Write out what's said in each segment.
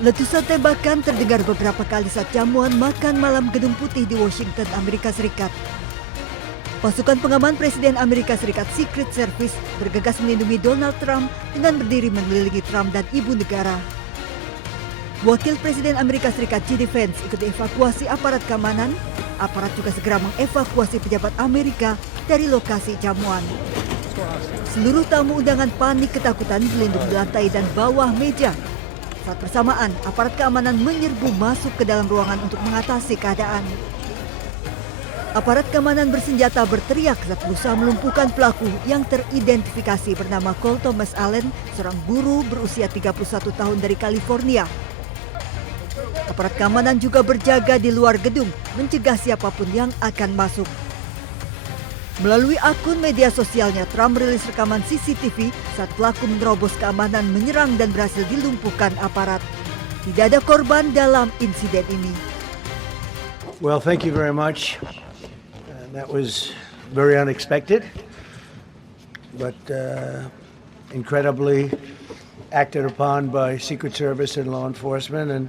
Letusan tembakan terdengar beberapa kali saat jamuan makan malam Gedung Putih di Washington, Amerika Serikat. Pasukan pengaman Presiden Amerika Serikat Secret Service bergegas melindungi Donald Trump dengan berdiri mengelilingi Trump dan ibu negara. Wakil Presiden Amerika Serikat J.D. Vance ikut dievakuasi aparat keamanan. Aparat juga segera mengevakuasi pejabat Amerika dari lokasi jamuan. Seluruh tamu undangan panik ketakutan berlindung di lantai dan bawah meja. Saat bersamaan, aparat keamanan menyerbu masuk ke dalam ruangan untuk mengatasi keadaan. Aparat keamanan bersenjata berteriak saat berusaha melumpuhkan pelaku yang teridentifikasi bernama Cole Thomas Allen, seorang guru berusia 31 tahun dari California. Aparat keamanan juga berjaga di luar gedung, mencegah siapapun yang akan masuk. Melalui akun media sosialnya, Trump merilis rekaman CCTV saat pelaku menerobos keamanan, menyerang dan berhasil dilumpuhkan aparat. Tidak ada korban dalam insiden ini. Well, thank you very much. That was very unexpected, but incredibly acted upon by Secret Service and law enforcement. And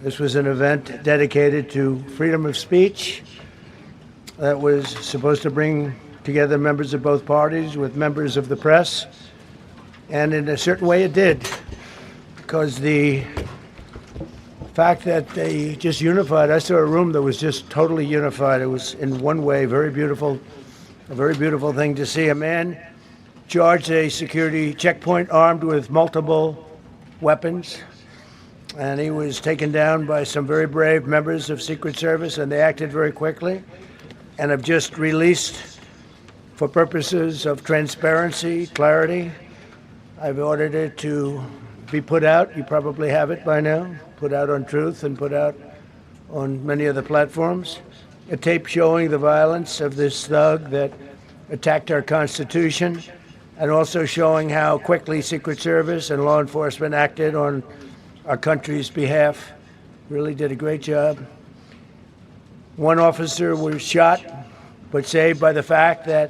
this was an event dedicated to freedom of speech that was supposed to bring together members of both parties with members of the press. And in a certain way it did, because the fact that they just unified, I saw a room that was just totally unified. It was in one way a very beautiful thing to see. A man charged a security checkpoint armed with multiple weapons, and he was taken down by some very brave members of Secret Service, and they acted very quickly and have just released, for purposes of transparency, clarity, I've ordered it to be put out. You probably have it by now. Put out on Truth and put out on many of the platforms. A tape showing the violence of this thug that attacked our Constitution, and also showing how quickly Secret Service and law enforcement acted on our country's behalf. Really did a great job. One officer was shot, but saved by the fact that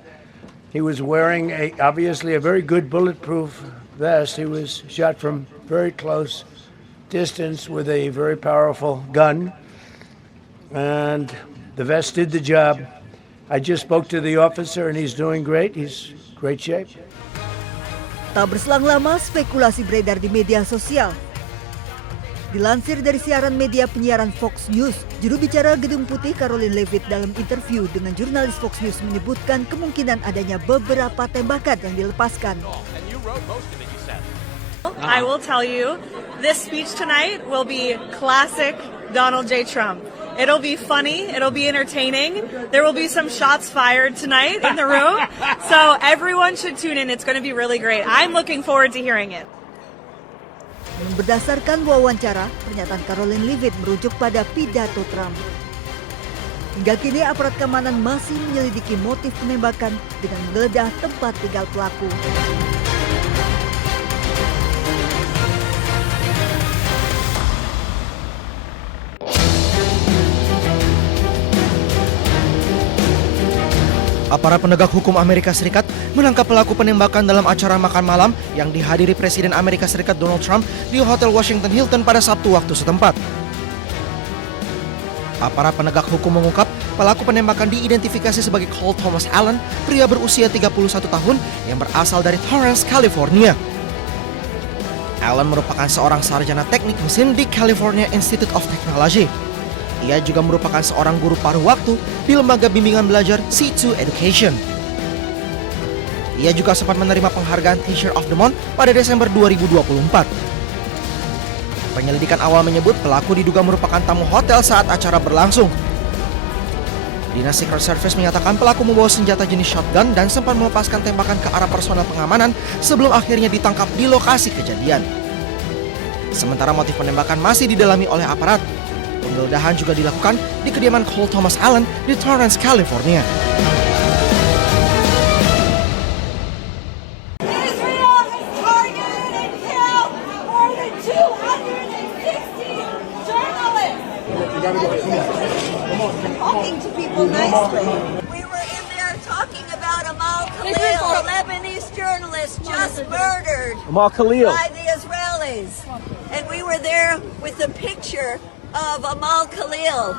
he was wearing obviously a very good bulletproof vest. He was shot from very close distance with a very powerful gun, and the vest did the job. I just spoke to the officer and he's doing great. He's in great shape. Tak berselang lama, spekulasi beredar di media sosial. Dilansir dari siaran media penyiaran Fox News, juru bicara Gedung Putih Karoline Leavitt dalam interview dengan jurnalis Fox News menyebutkan kemungkinan adanya beberapa tembakan yang dilepaskan. I will tell you, this speech tonight will be classic Donald J. Trump. It'll be funny, it'll be entertaining. There will be some shots fired tonight in the room. So everyone should tune in. It's going to be really great. I'm looking forward to hearing it. Berdasarkan wawancara, pernyataan Karoline Leavitt merujuk pada pidato Trump. Hingga kini aparat keamanan masih menyelidiki motif penembakan dengan menggeledah tempat tinggal pelaku. Aparat penegak hukum Amerika Serikat menangkap pelaku penembakan dalam acara makan malam yang dihadiri Presiden Amerika Serikat Donald Trump di Hotel Washington Hilton pada Sabtu waktu setempat. Aparat penegak hukum mengungkap pelaku penembakan diidentifikasi sebagai Cole Thomas Allen, pria berusia 31 tahun yang berasal dari Torrance, California. Allen merupakan seorang sarjana teknik mesin di California Institute of Technology. Ia juga merupakan seorang guru paruh waktu di lembaga bimbingan belajar C2 Education. Ia juga sempat menerima penghargaan Teacher of the Month pada Desember 2024. Penyelidikan awal menyebut pelaku diduga merupakan tamu hotel saat acara berlangsung. Dinas Secret Service menyatakan pelaku membawa senjata jenis shotgun dan sempat melepaskan tembakan ke arah personel pengamanan sebelum akhirnya ditangkap di lokasi kejadian. Sementara motif penembakan masih didalami oleh aparat. Penggeledahan juga dilakukan di kediaman Cole Thomas Allen di Torrance, California. Israel has targeted and killed more than 260 journalists. Talking to people nicely. We were in there talking about Amal Khalil, a Lebanese journalist just murdered Amal Khalil by the Israelis. And we were there with the picture of Amal Khalil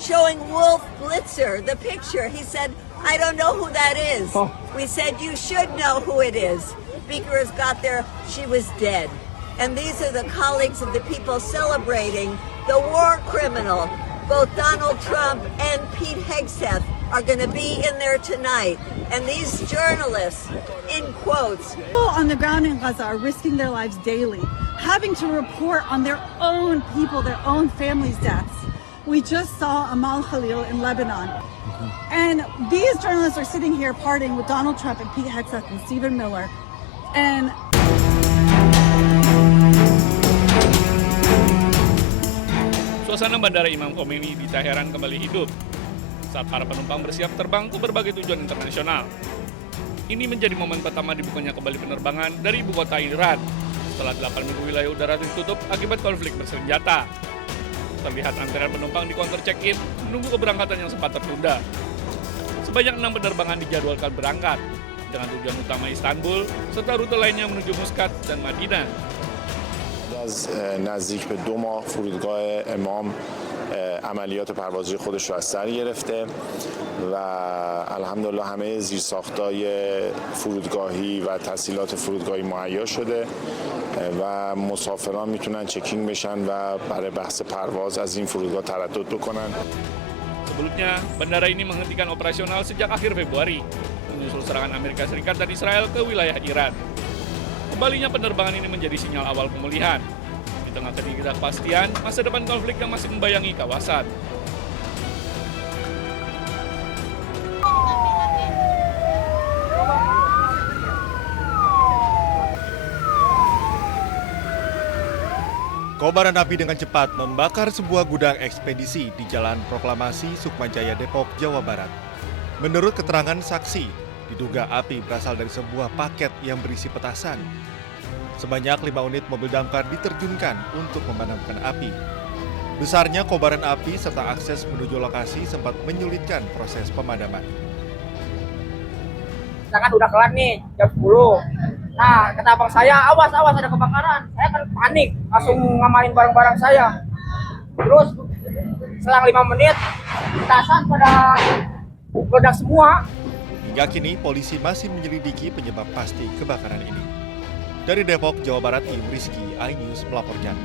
showing Wolf Blitzer, the picture. He said, I don't know who that is. We said, you should know who it is. Speakers got there, she was dead. And these are the colleagues of the people celebrating the war criminal. Both Donald Trump and Pete Hegseth are going to be in there tonight. And these journalists, in quotes, People on the ground in Gaza are risking their lives daily, having to report on their own people, their own families' deaths. We just saw Amal Khalil in Lebanon. And these journalists are sitting here partying with Donald Trump and Pete Hegseth and Stephen Miller. And Suasana Bandara Imam Khomeini di Teheran kembali hidup saat para penumpang bersiap terbang ke berbagai tujuan internasional. Ini menjadi momen pertama dibukanya kembali penerbangan dari ibu kota Iran setelah 8 minggu wilayah udara ditutup akibat konflik bersenjata. Terlihat antrean penumpang di counter check-in menunggu keberangkatan yang sempat tertunda. Sebanyak 6 penerbangan dijadwalkan berangkat dengan tujuan utama Istanbul serta rute lainnya menuju Muscat dan Madinah. از نزدیک به 2 ماه فرودگاه امام عملیات پروازی خودش رو از سر گرفته و الحمدلله همه زیرساختای فرودگاهی و تسهیلات فرودگاهی مهیا شده و مسافران میتونن چکینگ بشن و برای بحث پرواز از این فرودگاه تردد بکنن. Sebelumnya, bandara ini menghentikan operasional sejak akhir Februari, menyusul serangan Amerika Serikat dan Israel ke wilayah Iran. Kembalinya penerbangan ini menjadi sinyal awal pemulihan. Di tengah ketidakpastian, masa depan konflik yang masih membayangi kawasan. Kobaran api dengan cepat membakar sebuah gudang ekspedisi di Jalan Proklamasi, Sukmajaya, Depok, Jawa Barat. Menurut keterangan saksi, diduga api berasal dari sebuah paket yang berisi petasan. Sebanyak 5 unit mobil damkar diterjunkan untuk memadamkan api. Besarnya kobaran api serta akses menuju lokasi sempat menyulitkan proses pemadaman. Kita kan udah kelar nih, jam 10. Nah, kata abang saya, awas ada kebakaran. Saya kan panik, langsung ngamain barang-barang saya. Terus selang 5 menit, petasan pada meledak semua. Hingga kini polisi masih menyelidiki penyebab pasti kebakaran ini. Dari Depok, Jawa Barat, Im Rizky, iNews melaporkan.